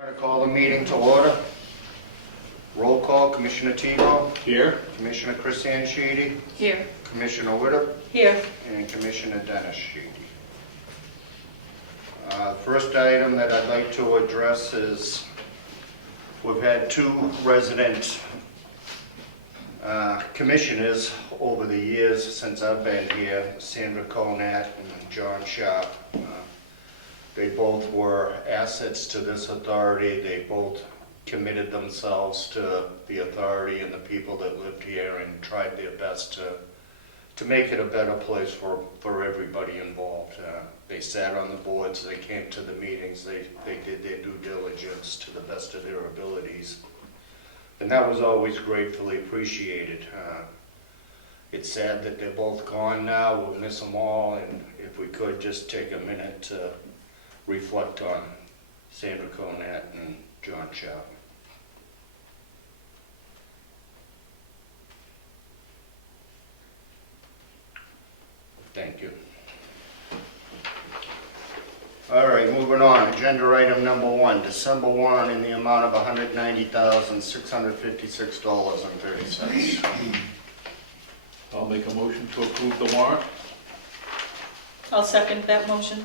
I'm going to call the meeting to order. Roll call, Commissioner Tebow. Here. Commissioner Chrisanne Sheedy. Here. Commissioner Witter. Here. And Commissioner Dennis Sheedy. First item that I'd like to address is we've had two resident commissioners over the years since I've been here, Sandra Conat and John Sharp. They both were assets to this authority. They both committed themselves to the authority and the people that lived here and tried their best to make it a better place for everybody involved. They sat on the boards, they came to the meetings, they did their due diligence to the best of their abilities. And that was always gratefully appreciated. It's sad that they're both gone now. We'll miss them all, and if we could just take a minute to reflect on Sandra Conat and John Sharp. Thank you. All right, moving on. Agenda item number 1, December warrant in the amount of $190,656.30. I'll make a motion to approve the warrant. I'll second that motion.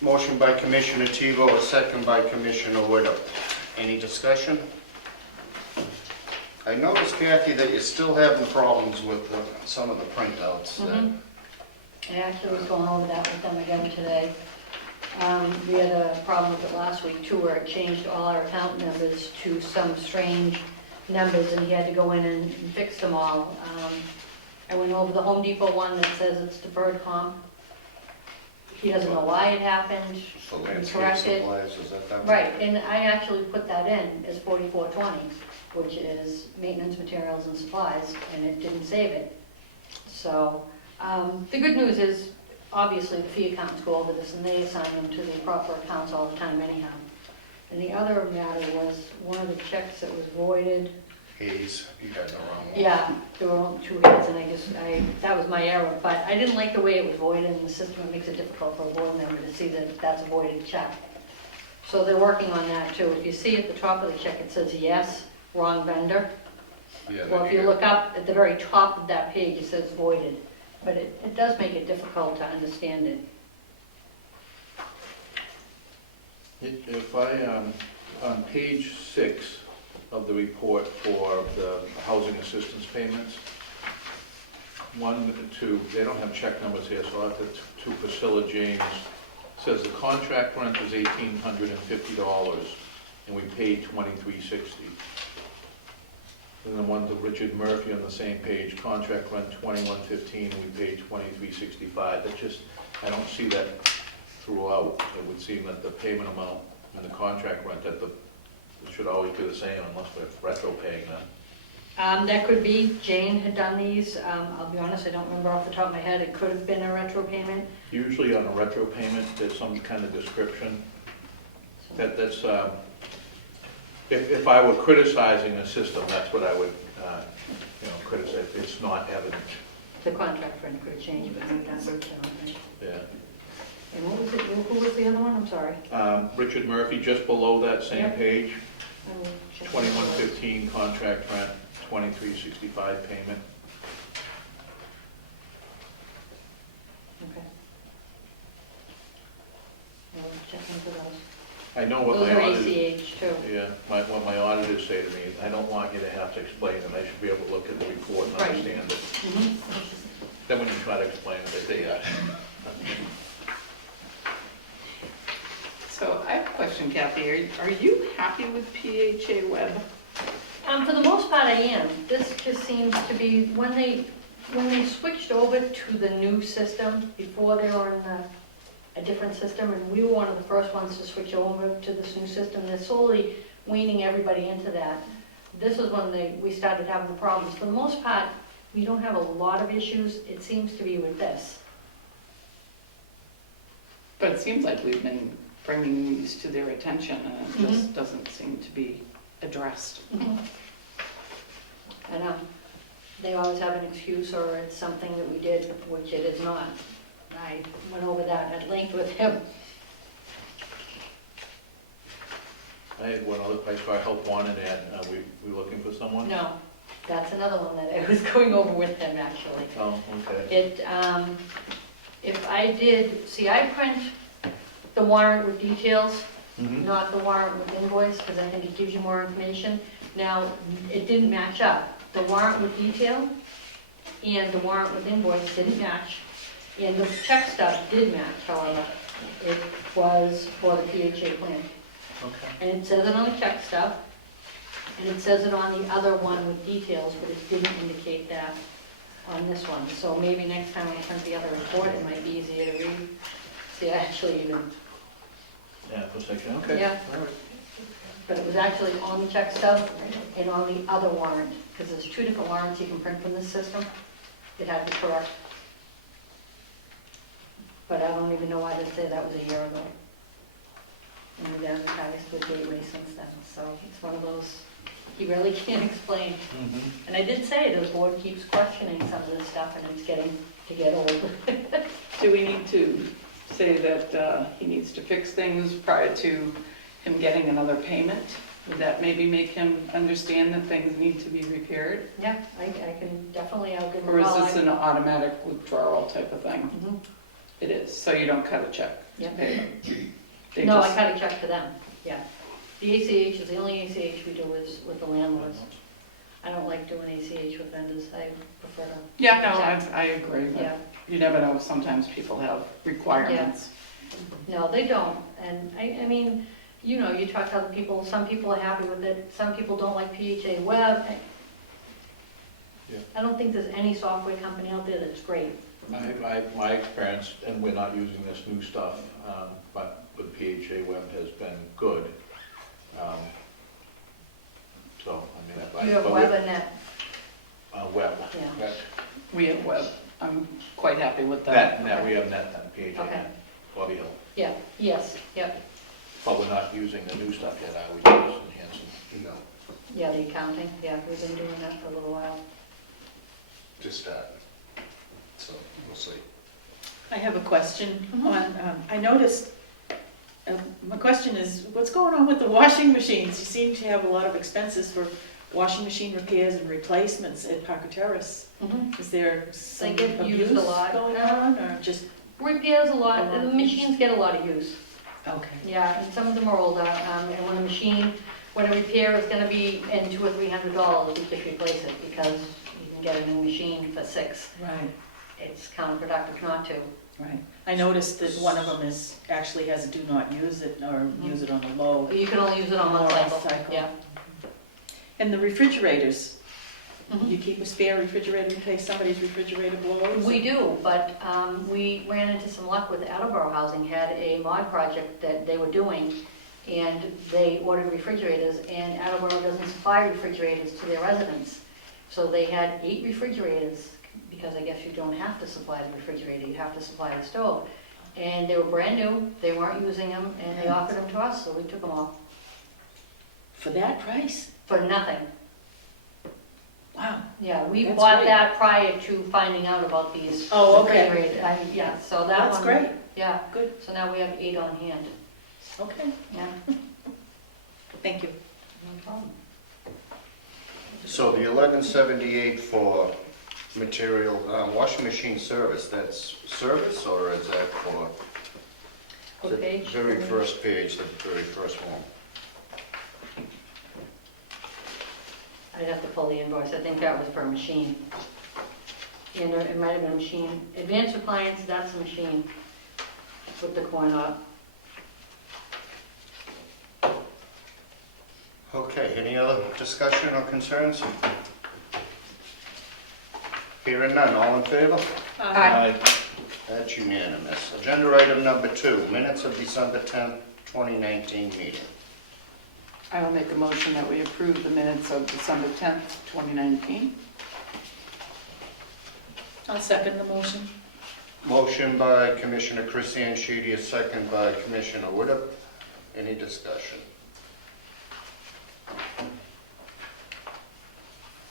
Motion by Commissioner Tebow, a second by Commissioner Witter. Any discussion? I noticed, Kathy, that you're still having problems with some of the printouts. I actually was going over that with them again today. We had a problem with it last week too, where it changed all our account numbers to some strange numbers, and he had to go in and fix them all. I went over the Home Depot one that says it's deferred comp. He doesn't know why it happened. So landscape Corrected. supplies, is that one? Right, and I actually put that in as 4420, which is maintenance materials and supplies, and it didn't save it. So, the good news is, obviously, the fee accountants go over this and they assign them to the proper accounts all the time anyhow. And the other matter was one of the checks that was voided. Hayes, you got the wrong one. Yeah, there were only 2 hits, and that was my error, but I didn't like the way it was voided in the system. It makes it difficult for a board member to see that that's a voided check. So they're working on that too. If you see at the top of the check, it says yes, wrong vendor. Yeah, Well, if you look up at the very top of that page, it says voided, but it does make it difficult to understand it. If I, on page 6 of the report for the housing assistance payments, 1 and 2, they don't have check numbers here, so I'll have to Priscilla James. It says the contract rent is $1,850 and we paid $2,360. And the one to Richard Murphy on the same page, contract rent $2,115 and we paid $2,365. That just, I don't see that throughout. It would seem that the payment amount and the contract rent it should always be the same unless we're retro paying that. That could be, Jane had done these. I'll be honest, I don't remember off the top of my head. It could have been a retro payment. Usually on a retro payment, there's some kind of description. That's if I were criticizing a system, that's what I would, criticize. It's not evident. The contract rent could have changed, but no number. Yeah. And what was it? Who was the other one? I'm sorry. Richard Murphy, just below that same Yep. page, I will check. 2115 contract rent, 2365 payment. Okay. I will check into those. I know what Those my are auditors, ACH too. yeah, what my auditors say to me is, I don't want you to have to explain it. I should be able to look at the report and Right. understand it. Mhm. Then when you try to explain it, they say, So I have a question, Kathy. Are you happy with PHA Web? For the most part, I am. This just seems to be, when they switched over to the new system, before they were in a different system, and we were one of the first ones to switch over to this new system, they're slowly weaning everybody into that. This is when we started having the problems. For the most part, we don't have a lot of issues. It seems to be with this. But it seems like we've been bringing these to their attention and it just doesn't seem to be addressed. I know. They always have an excuse or it's something that we did, which it is not. I went over that at length with him. I had one other place where I helped one, and we looking for someone? No, that's another one that I was going over with them, actually. Oh, okay. It, if I did, see, I print the warrant with details, Mhm. not the warrant with invoice, because I think it gives you more information. Now, it didn't match up. The warrant with detail and the warrant with invoice didn't match. And the check stub did match, however. It was for the PHA plan. Okay. And it says it on the check stub, and it says it on the other one with details, but it didn't indicate that on this one. So maybe next time I print the other report, it might be easier to read. See, I actually even, Yeah, for a second, okay. Yeah. All right. but it was actually on the check stub and on the other warrant, because there's two different warrants you can print from this system. It had to correct. But I don't even know why they say that was a year ago. And we've advertised with Gateway since then, so it's one of those, you really can't explain. Mhm. And I did say, the board keeps questioning some of this stuff, and it's getting to get old. Do we need to say that he needs to fix things prior to him getting another payment? Would that maybe make him understand that things need to be repaired? Yeah, I can definitely, I'll give them Or a is call. this an automatic withdrawal type of thing? Mhm. It is, so you don't cut a check to Yeah. pay them? They No, I just- cut a check to them, yeah. The ACH is, the only ACH we do is with the landlords. I don't like doing ACH with vendors, I prefer to. Yeah, no, check. I agree, but Yeah, you never know, sometimes people have requirements. no, they don't, and I mean, you know, you talk to other people, some people are happy with it, some people don't like PHA Web. Yeah. I don't think there's any software company out there that's great. My experience, and we're not using this new stuff, but with PHA Web has been good. So, I mean, if I. You have but Web and Net, Web, Yeah. correct. We have web, I'm quite happy with Net, that. we have net, then, PHA Okay. net, Bobby Hill. yeah, yes, yep, But we're not using the new stuff yet, are we, just enhancing? No, yeah, the accounting, yeah, we've been doing that for a little while. just that. So, we'll see. I have a question Mhm. on, I noticed, my question is, what's going on with the washing machines? You seem to have a lot of expenses for washing machine repairs and replacements at Parker Terrace. Is there some get abuse used a lot. going on, or just, Repairs a lot, A lot the of machines get a lot of use. okay, Yeah, and some of them are older, and when a repair is gonna be in $200 or $300, we just replace it, because you can get a new machine for $6. right, It's counterproductive not to. right. I noticed that one of them actually has a do not use it, or use it on the low. You can only use it on one More cycle. cycle. Yeah. And the refrigerators, Mhm. you keep a spare refrigerator in case somebody's refrigerator blows? We do, but we ran into some luck with Attleboro Housing, had a mod project that they were doing, and they ordered refrigerators, and Attleboro doesn't supply refrigerators to their residents. So they had 8 refrigerators, because I guess you don't have to supply the refrigerator, you have to supply the stove. And they were brand new, they weren't using them, and they offered them to us, so we took them all, For that price? for nothing. Wow. Yeah, we That's bought great. that prior to finding out about these Oh, okay. refrigerators. Yeah, so that one. That's great, Yeah, good, so now we have 8 on hand. okay, Yeah, thank you. no problem. So the 1178 for material, washing machine service, that's service or is that for? What The page? very first page, the very first one. I'd have to pull the invoice, I think that was for a machine. And it might have been a machine. Advanced appliance, that's a machine. With the coin up. Okay, any other discussion or concerns? Hearing none, all in favor? Aye. That's unanimous. Agenda item number 2, minutes of December 10th, 2019 meeting. I will make a motion that we approve the minutes of December 10th, 2019. I'll second the motion. Motion by Commissioner Christian Sheedy, a second by Commissioner Woodup. Any discussion?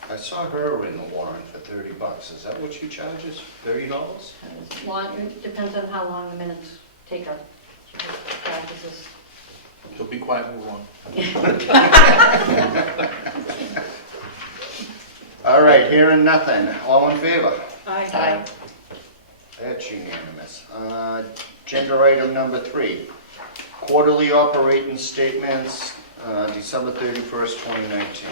I saw her in the warrant for $30. Is that what she charges? $30? It depends on how long the minutes take her. She just practices. So be quiet, move on. All right, hearing nothing, all in favor? Aye. That's unanimous. Agenda item number 3, quarterly operating statements, December 31st, 2019.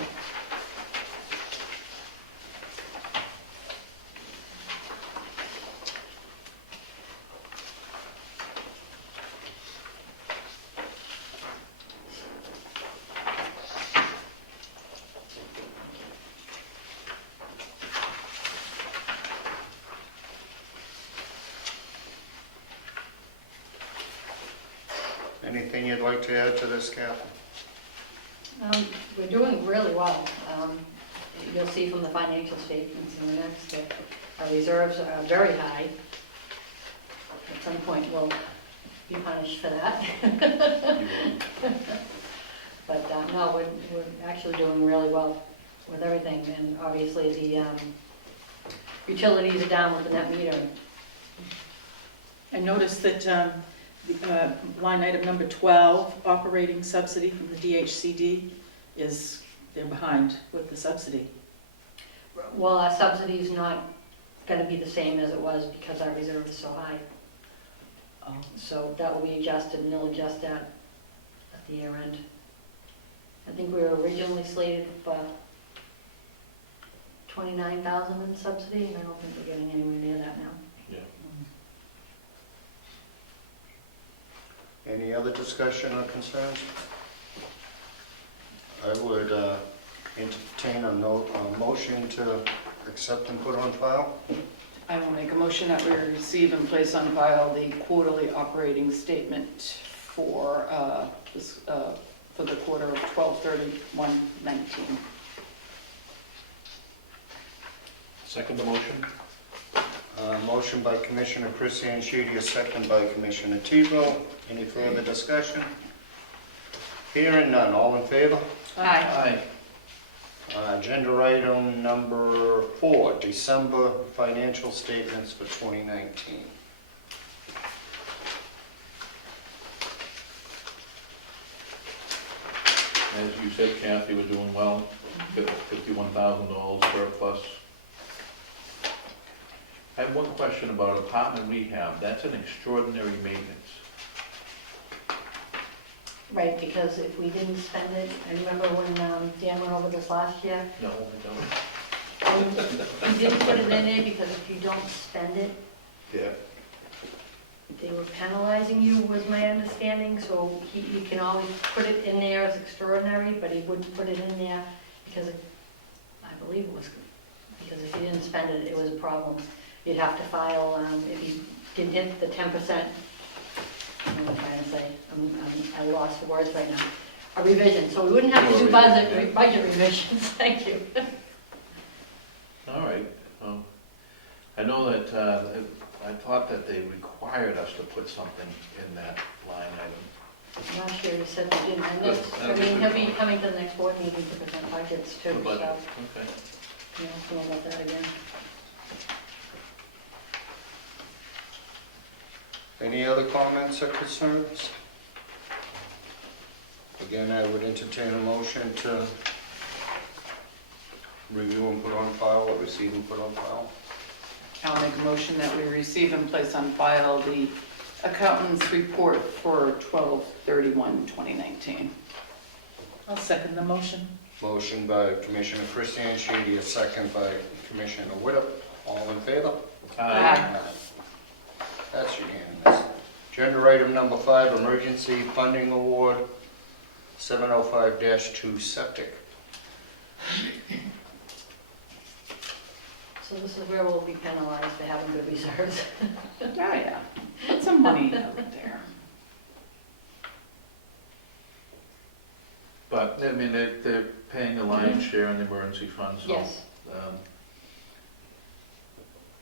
Anything you'd like to add to this, Kathy? We're doing really well. You'll see from the financial statements in the next that our reserves are very high. At some point, we'll be punished for that. But no, we're actually doing really well with everything, and obviously the utilities are down with the net metering. I noticed that line item number 12, operating subsidy from the DHCD, they're behind with the subsidy. Well, our subsidy is not going to be the same as it was because our reserve is so high. Oh. So that will be adjusted, and they'll adjust that at the year end. I think we were originally slated for 29,000 in subsidy, and I don't think we're getting anywhere near that now. Yeah. Any other discussion or concerns? I would entertain a motion to accept and put on file. I will make a motion that we receive and place on file the quarterly operating statement for the quarter of 12/31/19. Second the motion? Motion by Commissioner Chris Anshidi, a second by Commissioner Tebow. Any further discussion? Hearing none, all in favor? Aye. Agenda item number 4, December financial statements for 2019. As you said, Kathy, we're doing well, $51,000 surplus. I have one question about apartment rehab. That's an extraordinary maintenance. Right, because if we didn't spend it, I remember when Dan went over this last year, No, I don't. we didn't put it in there because if you don't spend it, Yeah. they were penalizing you, was my understanding, so you can always put it in there as extraordinary, but he wouldn't put it in there because I believe it was, because if you didn't spend it, it was a problem. You'd have to file, if you didn't hit the 10%, what am I trying to say? I lost the words right now. A revision, so we wouldn't have to do budget revisions, thank you. All right. I know that, I thought that they required us to put something in that line item. Last year you said you didn't, and this, I mean, he'll be coming to the next board meeting to present budgets too, The budget, so, okay. you know, about that again. Any other comments or concerns? Again, I would entertain a motion to review and put on file, or receive and put on file. I'll make a motion that we receive and place on file the accountant's report for 12/31/2019. I'll second the motion. Motion by Commissioner Chris Anshidi, a second by Commissioner Widdop. All in favor? Aye. That's unanimous. Agenda item number 5, emergency funding award, 705-2 septic. So this is where we'll be penalized for having good reserves. Oh, yeah. Put some money out there. But, I mean, they're paying the lion's share in the emergency fund, so. Yes.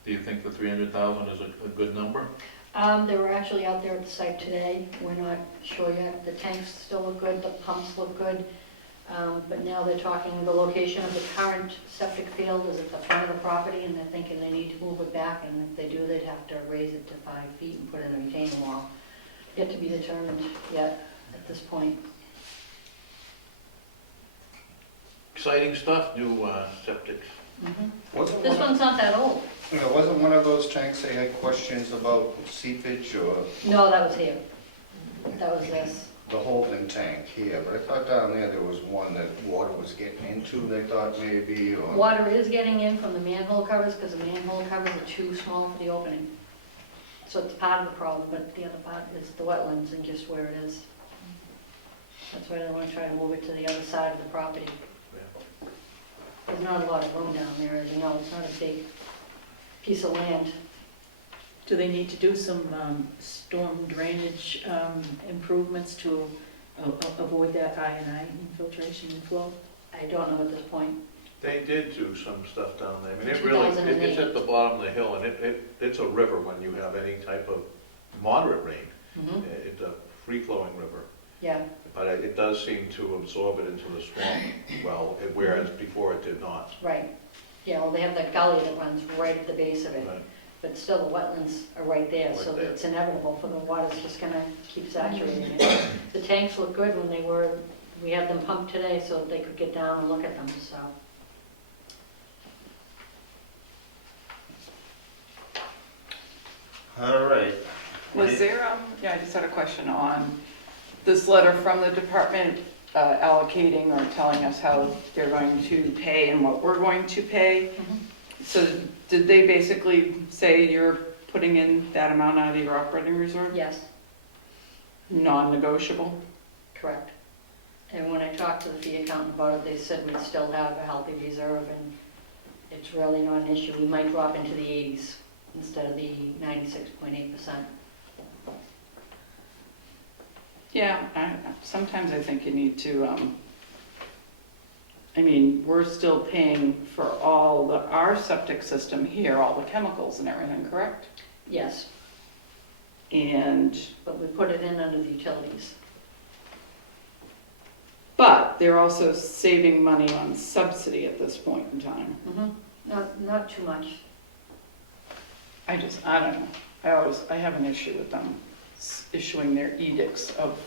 Do you think the 300,000 is a good number? They were actually out there at the site today. We're not sure yet. The tanks still look good, the pumps look good. But now they're talking, the location of the current septic field is at the front of the property, and they're thinking they need to move it back, and if they do, they'd have to raise it to 5 feet and put in a retaining wall. Yet to be determined yet at this point. exciting stuff, new septics. Wasn't This one one's not that old. wasn't one of those tanks they had questions about seepage or No, that was here. That was this. the holding tank here? But I thought down there was one that water was getting into, they thought maybe, or... Water is getting in from the manhole covers because the manhole covers are too small for the opening. So it's part of the problem, but the other part is the wetlands and just where it is. That's why they want to try to move it to the other side of the property. There's not a lot of room down there, as you know, it's not a big piece of land. Do they need to do some storm drainage improvements to avoid that I&I infiltration and flow? I don't know at this point. They did do some stuff down there. I mean, it really, it's at the bottom of the hill, and it's a river when you have any type of moderate rain. Mhm. It's a free-flowing river, Yeah, but it does seem to absorb it into the swamp, well, whereas before it did not. right. Yeah, well, they have that gully that runs right at the base of it, Right. but still the wetlands are right there, Right so there. it's inevitable for the water's just gonna keep saturating it. The tanks look good when we had them pumped today so they could get down and look at them, so. All right. Was there, yeah, I just had a question on this letter from the department allocating or telling us how they're going to pay and what we're going to pay. So did they basically say you're putting in that amount out of your operating reserve? Yes, Non-negotiable? correct. And when I talked to the fee accountant about it, they said we still have a healthy reserve and it's really not an issue. We might drop into the 80s instead of the 96.8%. Yeah, sometimes I think you need to, I mean, we're still paying for all our septic system here, all the chemicals and everything, correct? Yes, And, but we put it in under the utilities. but they're also saving money on subsidy at this point in time. Not too much. I don't know. I have an issue with them issuing their edicts of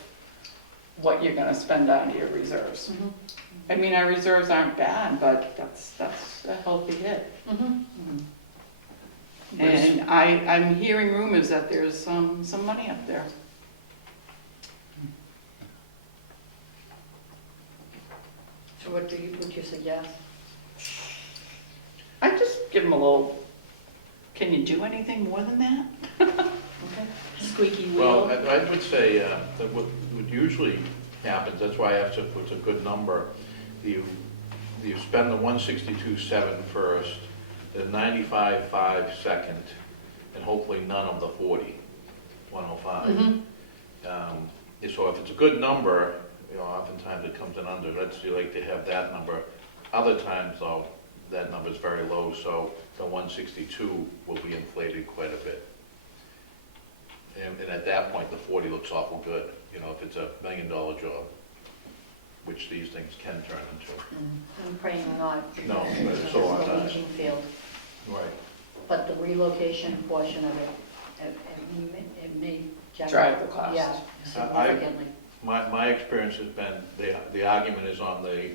what you're gonna spend out of your reserves. I mean, our reserves aren't bad, but that's a healthy hit. And I'm hearing rumors that there's some money up there. So what would you suggest? I just give them a little, can you do anything more than that? Okay. Squeaky Well, wheel? I would say that what usually happens, that's why I asked if it's a good number, you spend the 162.7 first, the 95.5 second, and hopefully none of the 105. So if it's a good number, oftentimes it comes in under. You like to have that number. Other times, though, that number is very low, so the 162 will be inflated quite a bit. And at that point, the 40 looks awful good, if it's $1 million job, which these things can turn into. I'm praying not. No, but Because so it's are a I. leaching field. Right. But the relocation portion of it, it may Drive the cost. Yeah, significantly. My experience has been, the argument is on the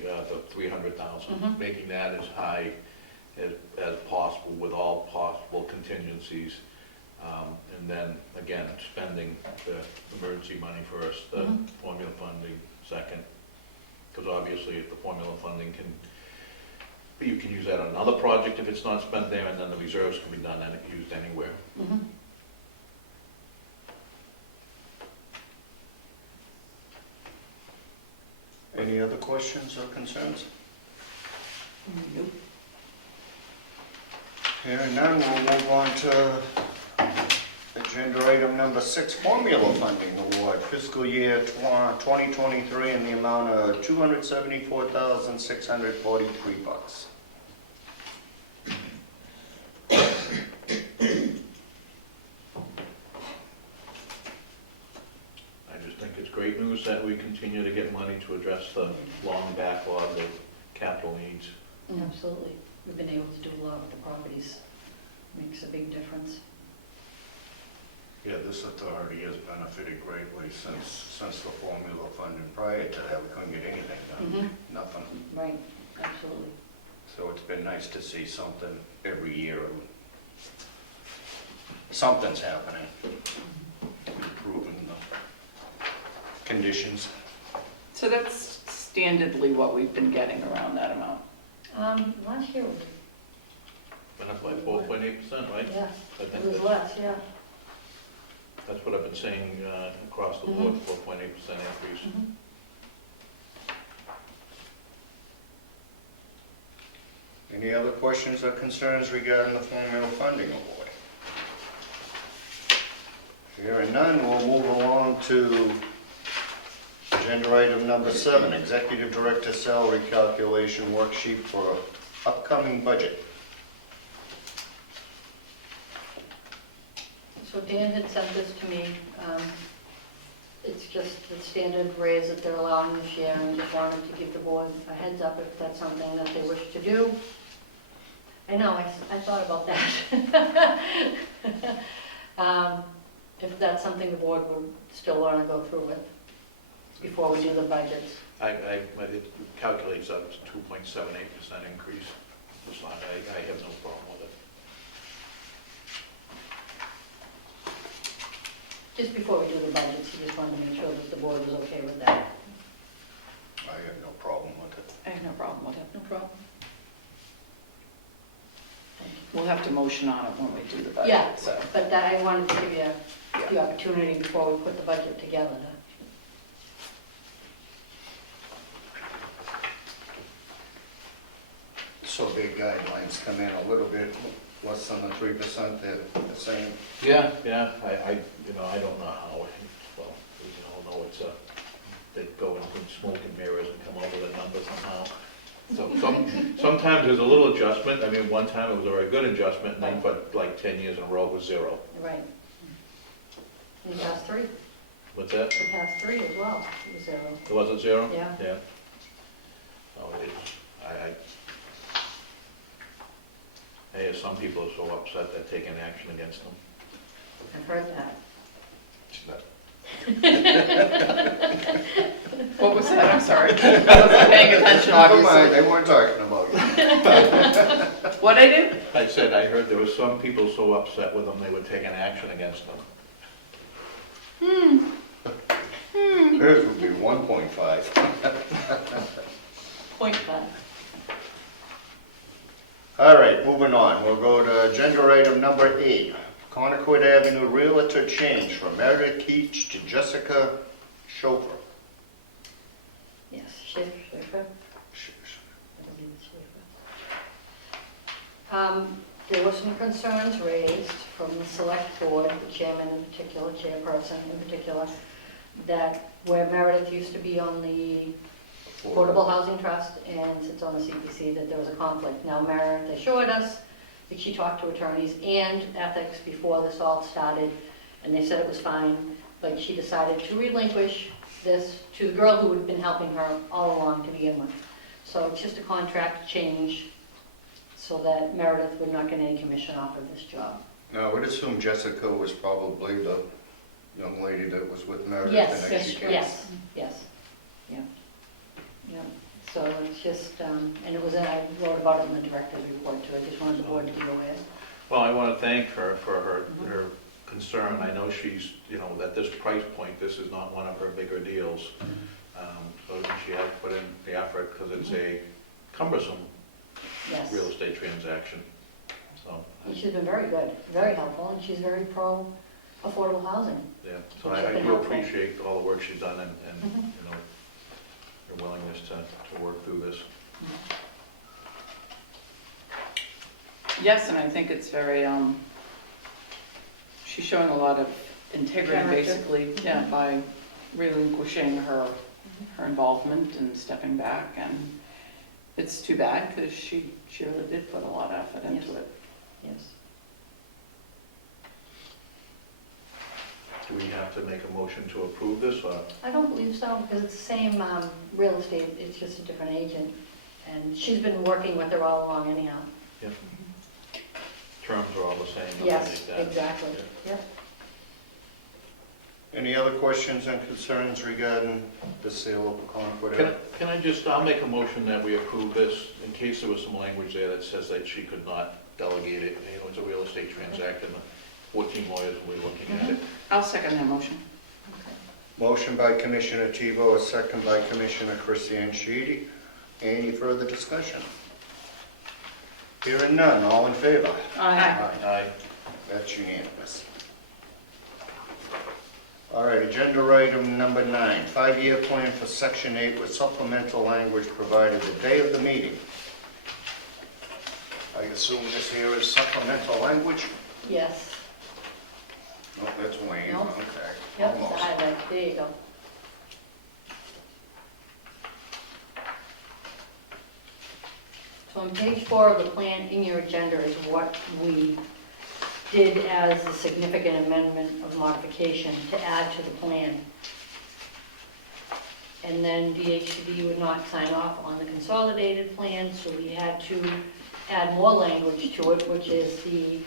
300,000, making that as high as possible with all possible contingencies. And then, again, spending the emergency money first, the formula funding second. Because obviously, if the formula funding you can use that on another project if it's not spent there, and then the reserves can be done and used anywhere. Any other questions or concerns? Nope. Hearing none, we'll move on to agenda item number 6, formula funding award, fiscal year 2023 in the amount of $274,643. I just think it's great news that we continue to get money to address the long backlog of capital needs. Absolutely. We've been able to do a lot with the properties. Makes a big difference. Yeah, this authority has benefited greatly since the formula funding. Prior to that, we couldn't get anything done, nothing. Right, absolutely. So it's been nice to see something every year. Something's happening, improving the conditions. So that's standardly what we've been getting around that amount. Last year was, Went up by 4.8%, right? yeah, I it think was that's, less, yeah. that's what I've been saying across the board, 4.8% increase. Mhm. Any other questions or concerns regarding the formula funding award? Hearing none, we'll move along to agenda item number 7, Executive Director Salary Calculation Worksheet for upcoming budget. So Dan had sent this to me. It's just the standard raise that they're allowing this year, and just wanted to give the board a heads up if that's something that they wish to do. I know, I thought about that. If that's something the board would still want to go through with before we do the budgets. It calculates out to 2.78% increase. So I have no problem with it. Just before we do the budgets, we just wanted to make sure that the board was okay with that. I have no problem with it. I have no problem with it. No problem. We'll have to motion on it when we do the budget. Yeah, So, but I wanted to give you the opportunity before we put the budget together. So their guidelines come in a little bit less than the 3%, they're the same. Yeah, I don't know how, well, we all know it's they go in smoke and mirrors and come up with a number somehow. So sometimes there's a little adjustment. I mean, one time it was a very good adjustment, and then, but like 10 years in a row it was 0. Right. And the past 3, What's that? the past 3 as well, it was 0. It wasn't 0? Yeah. Yeah. Oh, I hear some people are so upset they're taking action against them. I've heard that. what was that? I'm sorry. I wasn't paying attention, Never mind, obviously. they weren't talking about you. What I do? I said I heard there were some people so upset with them they were taking action against them. Theirs would be 1.5. 0.5. All right, moving on. We'll go to agenda item number 8. Conequid Avenue Realtor change from Meredith Keach to Jessica Schofer. Yes, Schaefer. I believe it's Schaefer. There were some concerns raised from the select board, the chairman in particular, chairperson in particular, that where Meredith used to be on the Affordable Housing Trust and sits on the CPC, that there was a conflict. Now Meredith assured us that she talked to attorneys and ethics before this all started, and they said it was fine, but she decided to relinquish this to the girl who had been helping her all along to begin with. So it's just a contract change so that Meredith would not get any commission off of this job. Now, I would assume Jessica was probably the young lady that was with Meredith. Yes, and then she yes, yes, yeah. Yeah, so it's just, and it was, I wrote about it in the director's report too, I just wanted the board to be aware. Well, I want to thank her for her concern. I know she's, at this price point, this is not one of her bigger deals. So she has put in the effort because it's a cumbersome Yes. real estate transaction. So, And she's been very good, very helpful, and she's very pro affordable housing. yeah, so Which I has been do helpful. appreciate all the work she's done and Mhm. your willingness to work through this. Yes, and I think it's very, she's showing a lot of integrity, Character. basically, yeah, by relinquishing her involvement and stepping back, and it's too bad, because she really did put a lot of effort into Yes. it. Yes. Do we have to make a motion to approve this, or? I don't believe so, because it's the same real estate, it's just a different agent. And she's been working with her all along anyhow. Yeah. Terms are all the same? nothing Yes, like that. exactly, Yeah. yep. Any other questions and concerns regarding the sale of Peconic, whatever? Can I just, I'll make a motion that we approve this, in case there was some language there that says that she could not delegate it. You know, it's a real estate transaction, 14 lawyers will be looking at it. I'll second that motion. Okay. Motion by Commissioner Tebow, a second by Commissioner Christian Sheedy. Any further discussion? Hearing none, all in favor? Aye. Aye. That's unanimous. All right, agenda item number 9, 5-year plan for Section 8 with supplemental language provided the day of the meeting. I assume this here is supplemental language? Yes. No, that's Wayne, No. okay. Yep, Almost. there you go. So on page 4 of the plan in your agenda is what we did as a significant amendment of modification to add to the plan. And then DHCD would not sign off on the consolidated plan, so we had to add more language to it, which is the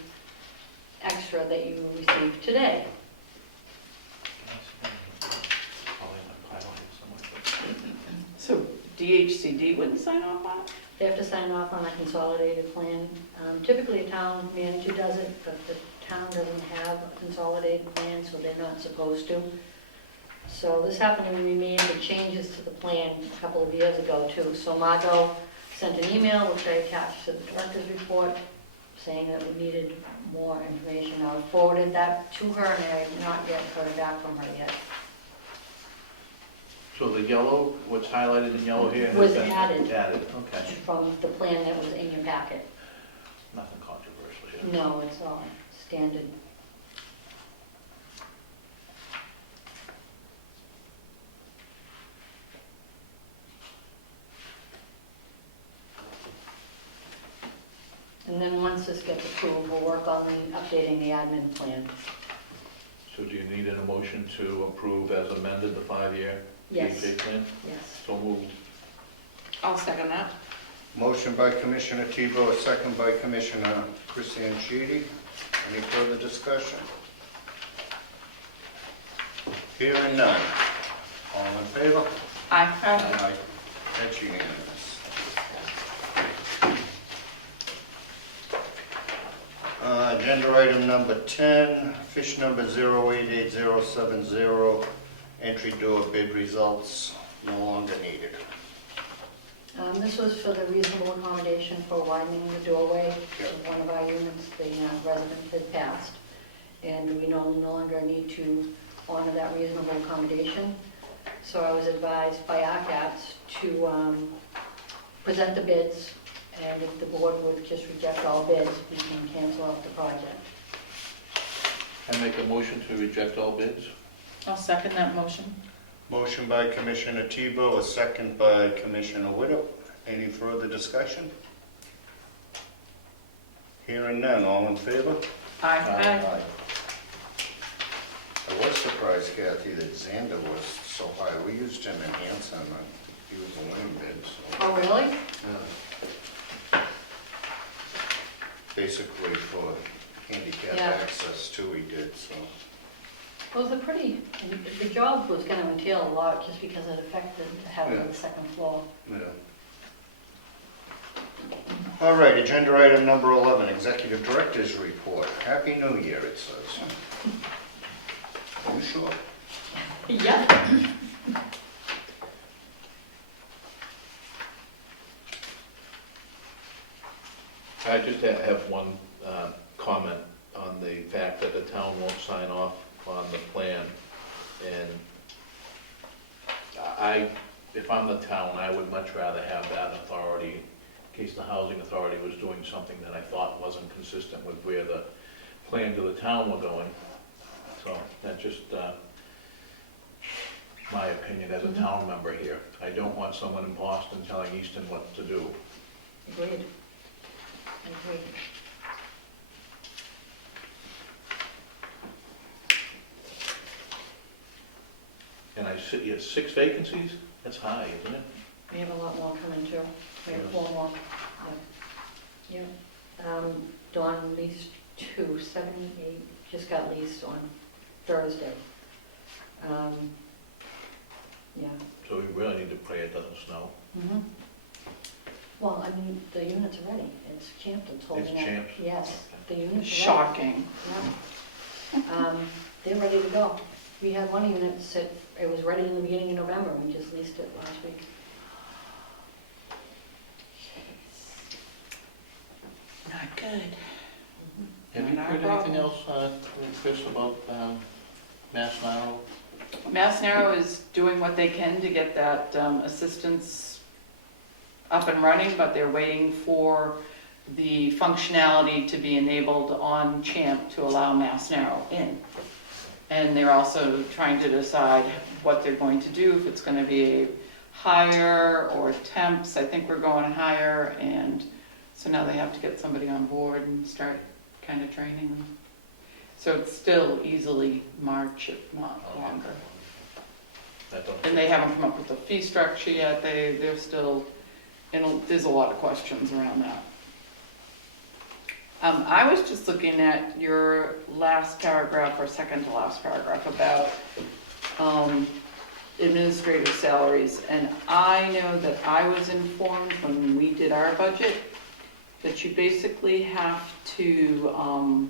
extra that you received today. Probably in my pile here somewhere. So DHCD wouldn't sign off on it? They have to sign off on a consolidated plan. Typically, a town manager does it, but the town doesn't have a consolidated plan, so they're not supposed to. So this happened when we made the changes to the plan a couple of years ago, too. So Margot sent an email, which I attached to the director's report, saying that we needed more information. I forwarded that to her, and I have not yet heard back from her yet. So the yellow, what's highlighted in yellow here? has Was been added. Added, okay. From the plan that was in your packet. Nothing controversial here. No, it's all standard. And then once this gets approved, we'll work on updating the admin plan. So do you need an emotion to approve as amended the 5-year Yes. DHA plan? Yes. So moved. I'll second that. Motion by Commissioner Tebow, a second by Commissioner Christian Sheedy. Any further discussion? Hearing none. All in favor? Aye. Aye. That's unanimous. Agenda item number 10, fish number 088070, entry door bid results no longer needed. This was for the reasonable accommodation for widening the doorway Yep. of one of our units. The resident had passed, and we no longer need to honor that reasonable accommodation. So I was advised by ARCATS to present the bids, and if the board would just reject all bids, we can cancel out the project. I make a motion to reject all bids? I'll second that motion. Motion by Commissioner Tebow, a second by Commissioner Widow. Any further discussion? Hearing none, all in favor? Aye. I was surprised, Kathy, that Xander was so high. We used him in Hanson, and he was a winning bid, so. Oh, really? yeah. Basically for handicap Yeah. access too, he did, so. Well, it was a pretty, the job was going to entail a lot just because it affected having Yeah. the second floor. Yeah. All right, agenda item number 11, Executive Director's Report. Happy New Year, it says. You sure? Yep. I just have one comment on the fact that the town won't sign off on the plan. And if I'm the town, I would much rather have that authority in case the housing authority was doing something that I thought wasn't consistent with where the plans of the town were going. So that's just my opinion as a town member here. I don't want someone in Boston telling Easton what to do. Agreed. Agreed. And I see, it's 6 vacancies? That's high, isn't it? We have a lot more coming too. We have 4 more. Yeah. Dawn leased 2, 7, 8, just got leased on Thursday. Yeah. So we really need to pray it doesn't snow. Mhm. Well, I mean, the units are ready. It's Champton's holding it. It's Champs? Yes, the units are ready. Shocking. Yeah. They're ready to go. We had one unit sit, it was ready in the beginning of November, we just leased it last week. Not good. Have you Not our heard anything problem. else, Chris, about Mass Narrow? Mass Narrow is doing what they can to get that assistance up and running, but they're waiting for the functionality to be enabled on Champ to allow Mass Narrow in. And they're also trying to decide what they're going to do, if it's going to be hire or temps. I think we're going higher, and so now they have to get somebody on board and start kind of training them. So it's still easily March, if not longer. And they haven't come up with the fee structure yet. They're still, and there's a lot of questions around that. I was just looking at your last paragraph, or second to last paragraph, about administrative salaries. And I know that I was informed when we did our budget that you basically have to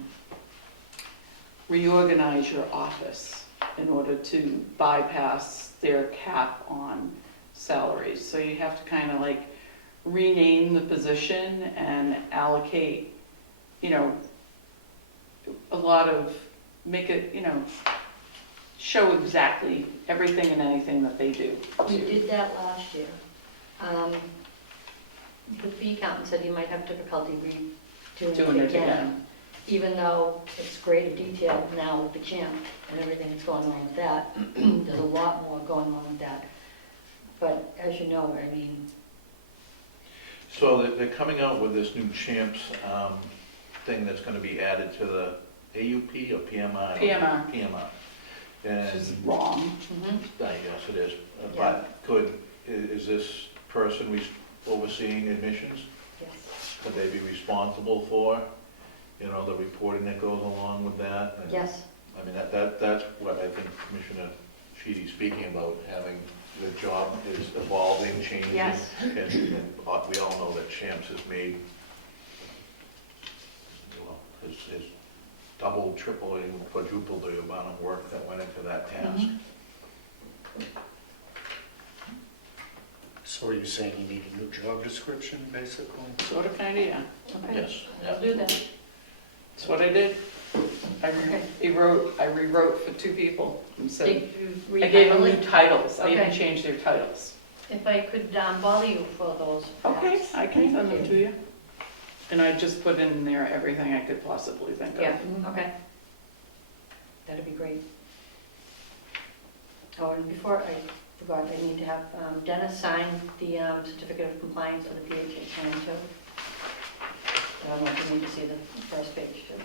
reorganize your office in order to bypass their cap on salaries. So you have to kind of like rename the position and allocate, you know, a lot of, make it, you know, show exactly everything and anything that they do. We did that last year. The fee accountant said he might have difficulty Doing it again. Even though it's greater detail now with the Champ and everything that's going on with that. There's a lot more going on with that. But as you know, I mean, So they're coming out with this new Champs thing that's gonna be added to the AUP or PMI? PMR. PMR. Which is And wrong. mhm. I guess it is, Yeah. but is this person overseeing admissions? Yes. Could they be responsible for, you know, the reporting that goes along with that? And, Yes. I mean, that's what I think Commissioner Sheedy's speaking about, having the job is evolving, changing. Yes. And we all know that Champs has made, well, has doubled, tripled, even quadrupled the amount of work that went into that task. Mhm. So are you saying you need a new job description, basically? Sort of, kind of, yeah. Okay. Yes. I'll do that. That's what I did. I rewrote for 2 people. And said, Did you I gave them read new titles. I even Okay. changed their titles. If I could bother you for those. Okay, perhaps. I can send them to you. And I just put in there everything I could possibly think of. Yeah, okay. That'd be great. Oh, and before I forgot, I need to have Dennis sign the certificate of compliance for the PHA plan too. I don't know if you need to see the first page too.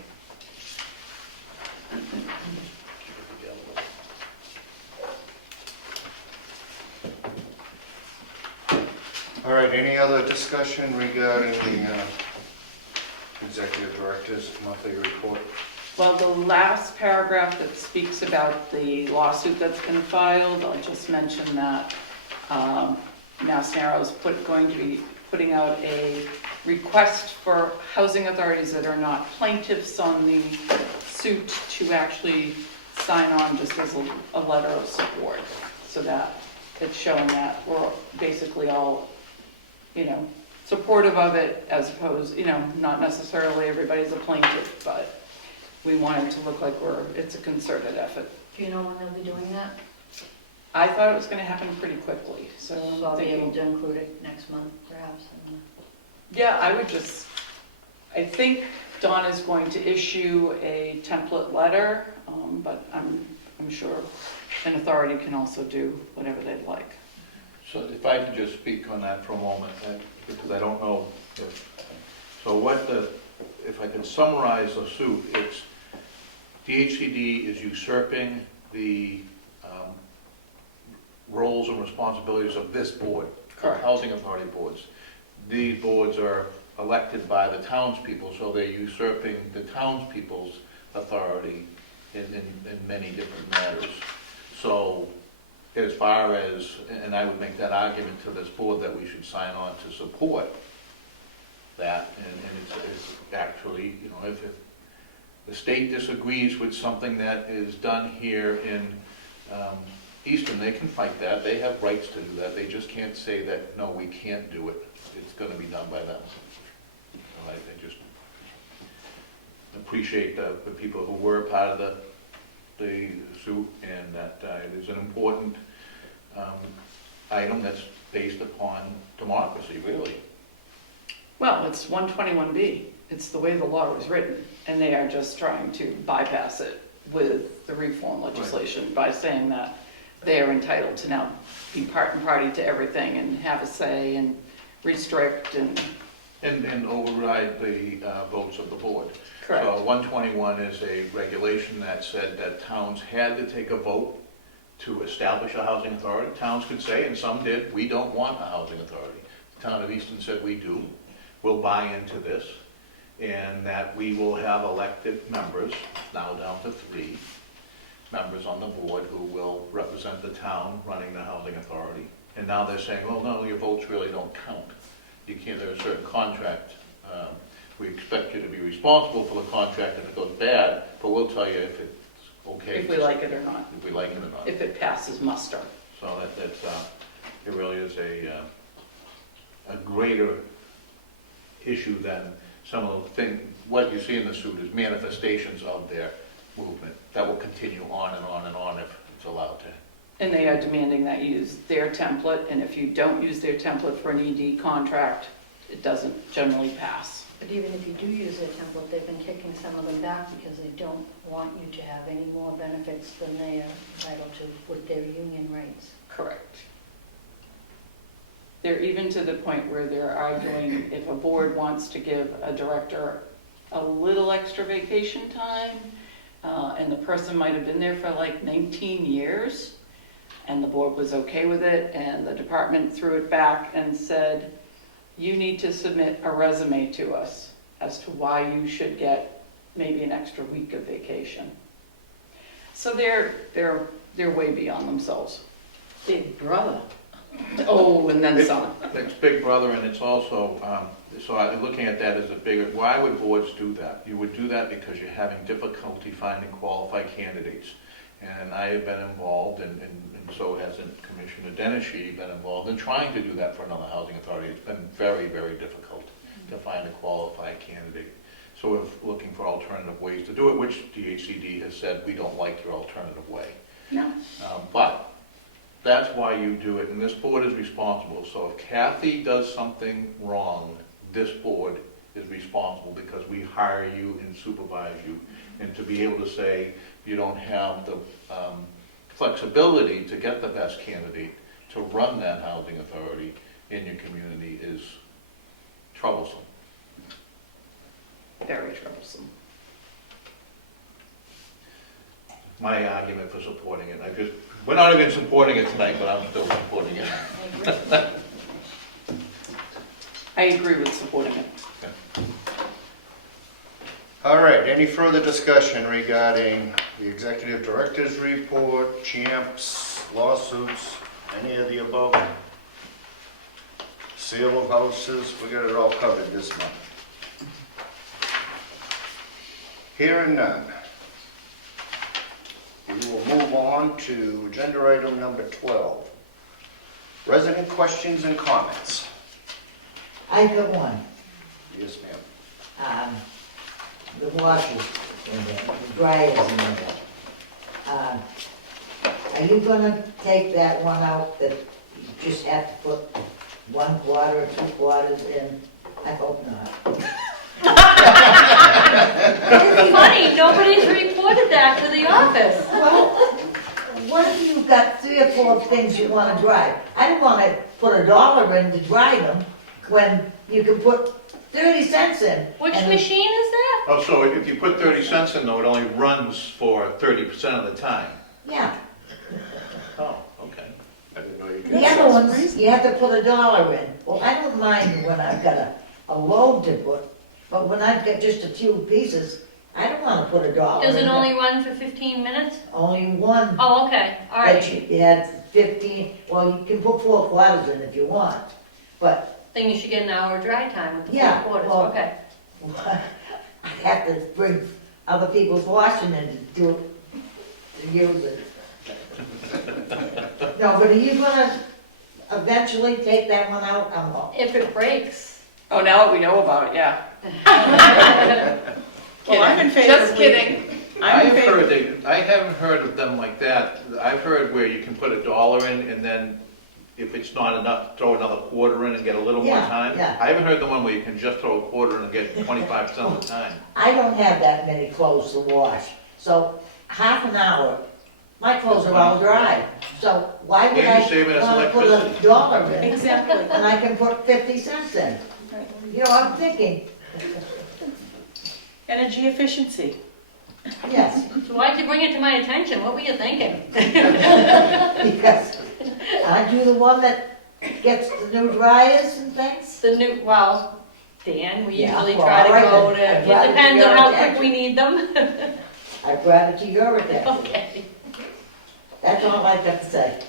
All right, any other discussion regarding the executive director's monthly report? Well, the last paragraph that speaks about the lawsuit that's been filed, I'll just mention that Mass Narrow's going to be putting out a request for housing authorities that are not plaintiffs on the suit to actually sign on just as a letter of support, so that it's showing that we're basically all, you know, supportive of it, as opposed, you know, not necessarily everybody's a plaintiff, but we want it to look like it's a concerted effort. Do you know when they'll be doing that? I thought it was gonna happen pretty quickly, so So I'll I'm be able thinking, to include it next month perhaps. yeah, I think Dawn is going to issue a template letter, but I'm sure an authority can also do whatever they'd like. So if I could just speak on that for a moment, because I don't know if I can summarize the suit, it's DHCD is usurping the roles and responsibilities of this board, Correct. housing authority boards. These boards are elected by the townspeople, so they're usurping the townspeople's authority in many different matters. So as far as, and I would make that argument to this board that we should sign on to support that, and it's actually, you know, if the state disagrees with something that is done here in Easton, they can fight that, they have rights to do that, they just can't say that, no, we can't do it, it's gonna be done by them. So I just appreciate the people who were part of the suit, and that it is an important item that's based upon democracy, really. Well, it's 121B. It's the way the law was written, and they are just trying to bypass it with the reform legislation by saying that they are entitled to now be part and party to everything and have a say and restrict and... And override the votes of the board. Correct. So 121 is a regulation that said that towns had to take a vote to establish a housing authority. Towns could say, and some did, we don't want a housing authority. The town of Easton said we do. We'll buy into this, and that we will have elected members, now down to 3 members on the board who will represent the town running the housing authority. And now they're saying, well, no, your votes really don't count. You can't, there's a certain contract. We expect you to be responsible for the contract if it goes bad, but we'll tell you if it's okay. If we like it or not. If we like it or not. If it passes muster. So that's, it really is a greater issue than some of the things, what you see in the suit is manifestations of their movement that will continue on and on and on if it's allowed to. And they are demanding that you use their template, and if you don't use their template for an ED contract, it doesn't generally pass. But even if you do use their template, they've been kicking some of them back because they don't want you to have any more benefits than they are entitled to with their union rights. Correct. They're even to the point where they're arguing if a board wants to give a director a little extra vacation time, and the person might have been there for like 19 years, and the board was okay with it, and the department threw it back and said, you need to submit a resume to us as to why you should get maybe an extra week of vacation. So they're way beyond themselves. Big brother. Oh, and then some. It's Big Brother, and it's also, so I'm looking at that as a bigger, why would boards do that? You would do that because you're having difficulty finding qualified candidates. And I have been involved, and so hasn't Commissioner Denishee been involved in trying to do that for another housing authority. It's been very, very difficult to find a qualified candidate. So we're looking for alternative ways to do it, which DHCD has said, we don't like your alternative way. No. But that's why you do it, and this board is responsible. So if Kathy does something wrong, this board is responsible because we hire you and supervise you. And to be able to say you don't have the flexibility to get the best candidate to run that housing authority in your community is troublesome. Very troublesome. My argument for supporting it. We're not even supporting it tonight, but I'm still supporting it. I agree with supporting it. All right, any further discussion regarding the executive director's report, champs, lawsuits, any of the above? Sale of houses, we got it all covered this month. Hearing none. We will move on to agenda item number 12. Resident questions and comments. I got one. Yes, ma'am. The washers and the dryers and that. Are you gonna take that one out that you just have to put 1 quart or 2 quarters in? I hope not. It's funny, nobody's reported that to the office. Well, what if you've got 3 or 4 things you wanna dry? I don't wanna put $1 in to dry them when you can put 30 cents in. Which And- machine is that? Oh, so if you put 30 cents in though, it only runs for 30% of the time? Yeah. Oh, okay. I didn't know you could. The other ones, you have to put $1 in. Well, I don't mind when I've got a load to put, but when I've got just a few pieces, I don't wanna put a dollar in Does it it. only run for 15 minutes? Only one, Oh, okay, all that right. you had 15, well, you can put 4 quarters in if you want, but Then you should get an hour dry time with the Yeah, 4 quarters, well- okay. I have to bring other people's washing in to do it, to use it. No, but are you gonna eventually take that one out? I'm all, If it breaks. Oh, now that we know about it, yeah. Well, I'm in Kidding. favor. Just of kidding. I'm in I've favor. heard, I haven't heard of them like that. I've heard where you can put $1 in and then if it's not enough, throw another quarter in and get a little more Yeah, time. yeah. I haven't heard the one where you can just throw a quarter in and get 25% of the time. I don't have that many clothes to wash, so half an hour, my clothes are all dry. So why would And I you're saving us wanna put electricity. $1 in? Exactly. And I can put 50 cents in? You know, I'm thinking, Energy efficiency. yes, So why'd you bring it to my attention? What were you thinking? because aren't you the one that gets the new dryers and things? The new, well, Dan, we Yeah, usually well, try to all right go then. to, I'd it rather depends do on your how quick attention. we need them. I brought it to your attention. Okay. That's all I've got to say.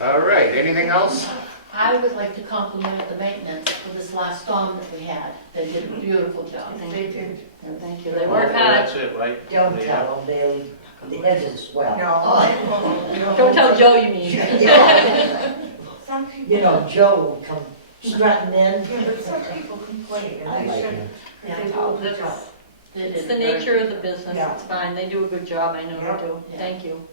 All right, anything else? I would like to compliment the maintenance for this last storm that we had. They did a beautiful job. Thank you. Thank you. They Well, work hard. That's it, right? Don't Yeah. tell them, the edges swell. Don't tell Joe you mean. Yeah. You know, Joe will come strutting in. But some people complain, I and like they him. shouldn't. They Yeah, do. that's- they It's did the a very- nature of the business. Yeah. It's fine. They do a good job. I know Yeah. they do. Yeah. Thank you.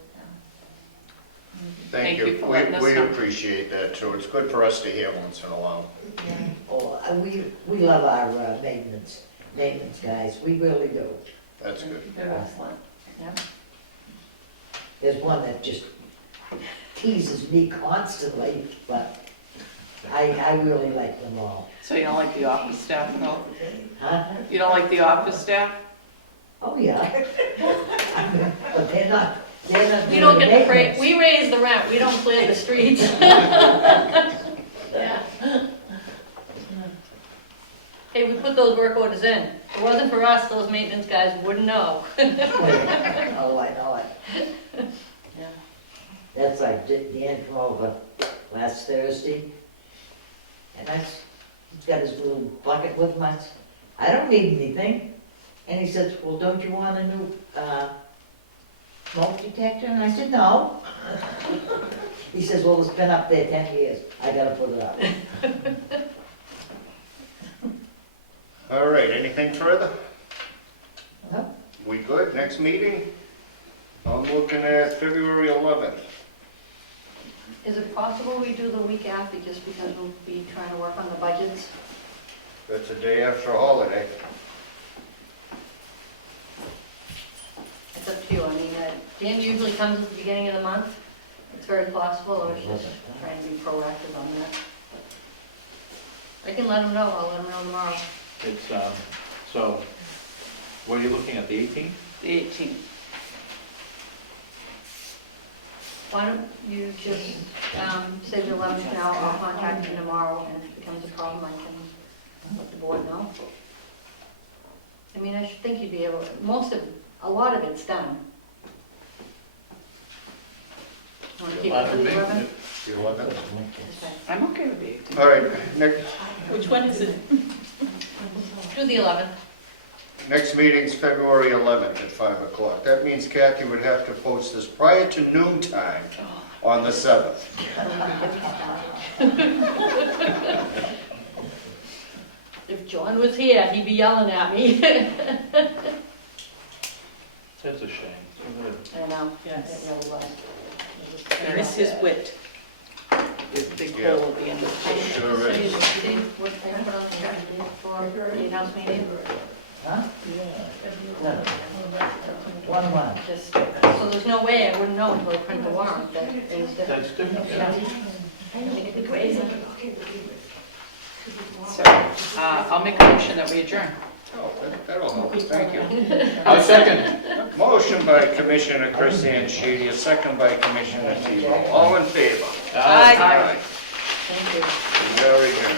Thank you. for letting us We know. appreciate that too. It's good for us to hear once in a while. Oh, we love our maintenance guys, we really do. That's good. They're excellent. There's one that just teases me constantly, but I really like them all. So you don't like the office staff at all? Huh? You don't like the office staff? Oh, yeah. But they're not We doing don't get the maintenance. we raise the rent. We don't clear the streets. Yeah. Hey, we put those work orders in. If it wasn't for us, those maintenance guys wouldn't know. Oh, I know it. Yeah. That's like Dan come over last Thursday, and he's got his little bucket with him. I don't need anything. And he says, well, don't you want a new, smoke detector? And I said, no. He says, well, it's been up there 10 years. I gotta put it up. All right, anything further? No. We good? Next meeting? I'm looking at February 11th. Is it possible we do the week after just because we'll be trying to work on the budgets? That's a day after a holiday. It's up to you. I mean, Dan usually comes at the beginning of the month. It's very possible, or it's just trying to be proactive on that. I can let him know. I'll let him know tomorrow. It's, so, what are you looking at, the 18th? The 18th. Why don't you just say the 11th now? I'll contact you tomorrow, and if it becomes a problem, I can let the board know. I mean, I should think you'd be able, a lot of it's done. Want to keep it for the 11th? The 11th. Okay. I'm okay with the 18th. All right, Which one is it? Do the 11th. next meeting's February 11th at 5 o'clock. That means Kathy would have to post this prior to noon time on the 7th. If John was here, he'd be yelling at me. That's a shame. I know. Yes. It really was. I miss his wit. There's a big Yeah. hole at the end of the page. Sure is. See what I put on the check for the house meeting? Huh? No. 1-1. Just, so there's no way I wouldn't know until I print the warrant that it was different. That's good, yeah. It'd be crazy. So, I'll make a motion that we adjourn. Oh, that'll help. Thank you. I second. Motion by Commissioner Chris Anshidi, a second by Commissioner Tebow. All in favor? Aye. Aye. Thank you. Very good.